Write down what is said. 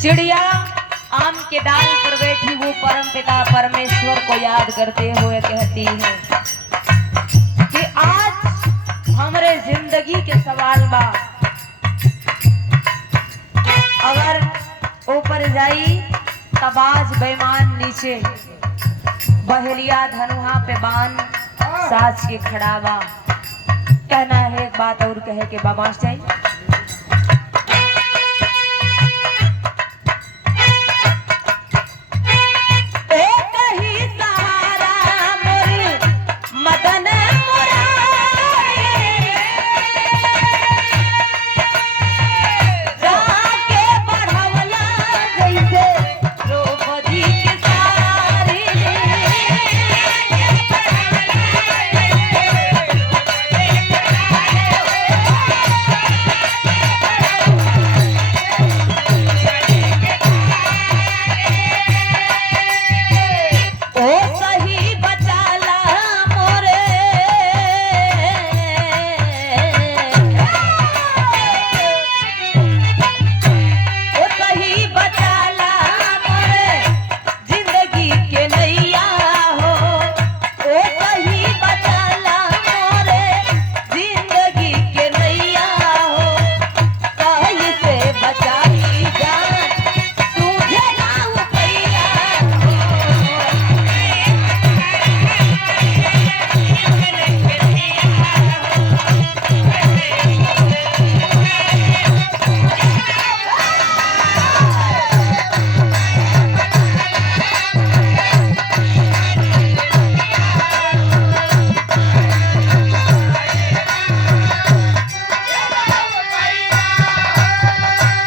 चिड़िया आम के डाल पर बैठी वो परम पिता परमेश्वर को याद करते हुए कहती है कि आज हमरे जिंदगी के सवाल बा, अगर ऊपर जाई तबाज बेईमान नीचे, बहेलिया धनुहा पे बान साज के खड़ा बा। कहना है एक बात और कहे के बामाश जाई।